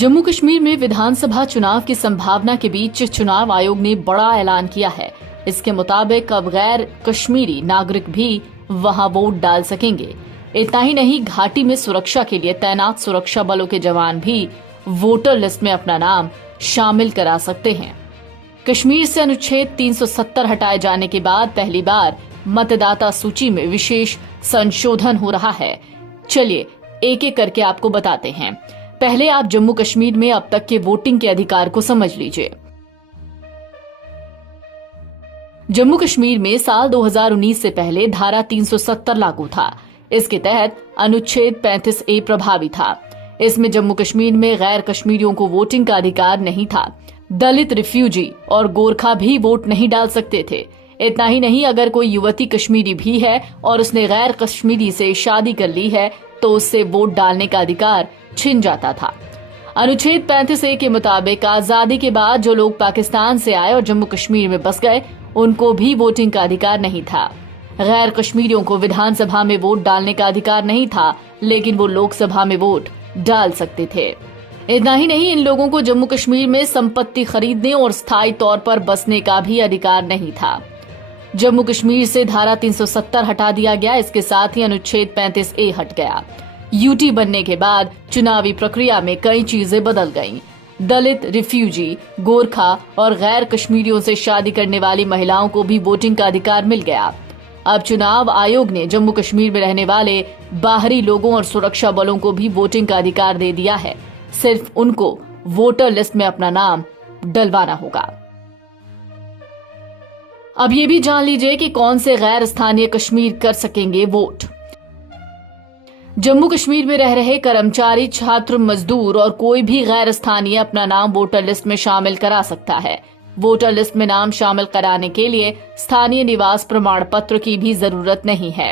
जम्मू कश्मीर में विधानसभा चुनाव की संभावना के बीच चुनाव आयोग ने बड़ा ऐलान किया है। इसके मुताबिक अब गैर कश्मीरी नागरिक भी वहां वोट डाल सकेंगे। इतना ही नहीं, घाटी में सुरक्षा के लिए तैनात सुरक्षा बलों के जवान भी वोटर लिस्ट में अपना नाम शामिल करा सकते हैं। कश्मीर से अनुच्छेद 370 हटाए जाने के बाद पहली बार मतदाता सूची में विशेष संशोधन हो रहा है। चलिए एक एक करके आपको बताते हैं। पहले आप जम्मू कश्मीर में अब तक के वोटिंग के अधिकार को समझ लीजिए। जम्मू कश्मीर में साल 2019 से पहले धारा 370 लागू था। इसके तहत अनुच्छेद 35A प्रभावी था। इसमें जम्मू कश्मीर में गैर कश्मीरियों को वोटिंग का अधिकार नहीं था। दलित, रिफ्यूजी और गोरखा भी वोट नहीं डाल सकते थे। इतना ही नहीं, अगर कोई युवती कश्मीरी भी है और उसने गैर कश्मीरी से शादी कर ली है तो उससे वोट डालने का अधिकार छिन जाता था। अनुच्छेद 35A के मुताबिक आजादी के बाद जो लोग पाकिस्तान से आए और जम्मू कश्मीर में बस गए, उनको भी वोटिंग का अधिकार नहीं था। गैर कश्मीरियों को विधानसभा में वोट डालने का अधिकार नहीं था, लेकिन वो लोकसभा में वोट डाल सकते थे। इतना ही नहीं, इन लोगों को जम्मू कश्मीर में संपत्ति खरीदने और स्थायी तौर पर बसने का भी अधिकार नहीं था। जम्मू कश्मीर से धारा 370 हटा दिया गया। इसके साथ ही अनुच्छेद 35A हट गया। यूटी बनने के बाद चुनावी प्रक्रिया में कई चीजें बदल गईं। दलित, रिफ्यूजी, गोरखा और गैर कश्मीरियों से शादी करने वाली महिलाओं को भी वोटिंग का अधिकार मिल गया। अब चुनाव आयोग ने जम्मू कश्मीर में रहने वाले बाहरी लोगों और सुरक्षा बलों को भी वोटिंग का अधिकार दे दिया है। सिर्फ उनको वोटर लिस्ट में अपना नाम डलवाना होगा। अब ये भी जान लीजिए कि कौन से गैर स्थानीय कश्मीर कर सकेंगे वोट। जम्मू कश्मीर में रह रहे कर्मचारी, छात्र, मजदूर और कोई भी गैर स्थानीय अपना नाम वोटर लिस्ट में शामिल करा सकता है। वोटर लिस्ट में नाम शामिल कराने के लिए स्थानीय निवास प्रमाण पत्र की भी जरूरत नहीं है।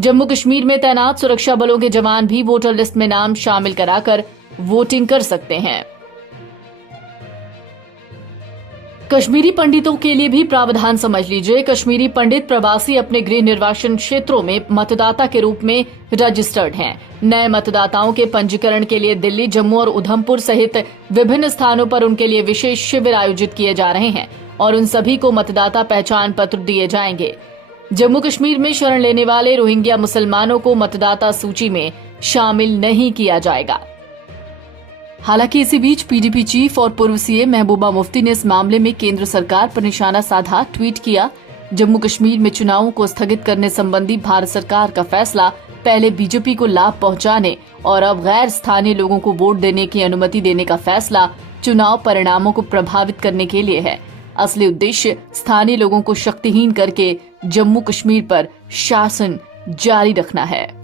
जम्मू कश्मीर में तैनात सुरक्षा बलों के जवान भी वोटर लिस्ट में नाम शामिल कराकर वोटिंग कर सकते हैं। कश्मीरी पंडितों के लिए भी प्रावधान समझ लीजिए। कश्मीरी पंडित प्रवासी अपने गृह निर्वाचन क्षेत्रों में मतदाता के रूप में रजिस्टर्ड हैं। नए मतदाताओं के पंजीकरण के लिए दिल्ली, जम्मू और उधमपुर सहित विभिन्न स्थानों पर उनके लिए विशेष शिविर आयोजित किए जा रहे हैं और उन सभी को मतदाता पहचान पत्र दिए जाएंगे। जम्मू कश्मीर में शरण लेने वाले रोहिंग्या मुसलमानों को मतदाता सूची में शामिल नहीं किया जाएगा। हालांकि इसी बीच पीडीपी चीफ और पूर्व सीएम महबूबा मुफ्ती ने इस मामले में केंद्र सरकार पर निशाना साधा। ट्वीट किया, जम्मू कश्मीर में चुनावों को स्थगित करने संबंधी भारत सरकार का फैसला पहले बीजेपी को लाभ पहुंचाने और अब गैर स्थानीय लोगों को वोट देने की अनुमति देने का फैसला चुनाव परिणामों को प्रभावित करने के लिए है। असली उद्देश्य स्थानीय लोगों को शक्तिहीन करके जम्मू कश्मीर पर शासन जारी रखना है।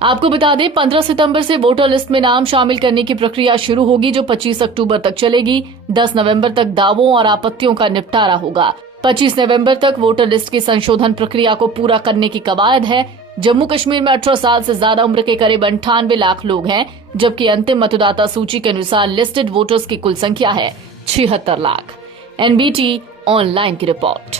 आपको बता दें, 15 सितंबर से वोटर लिस्ट में नाम शामिल करने की प्रक्रिया शुरू होगी, जो 25 अक्टूबर तक चलेगी। 10 नवंबर तक दावों और आपत्तियों का निपटारा होगा। 25 नवंबर तक वोटर लिस्ट की संशोधन प्रक्रिया को पूरा करने की कवायद है। जम्मू कश्मीर में 18 साल से ज्यादा उम्र के करीब 98 लाख लोग हैं, जबकि अंतिम मतदाता सूची के अनुसार लिस्टेड वोटर्स की कुल संख्या है 76 लाख। NBT ऑनलाइन की रिपोर्ट।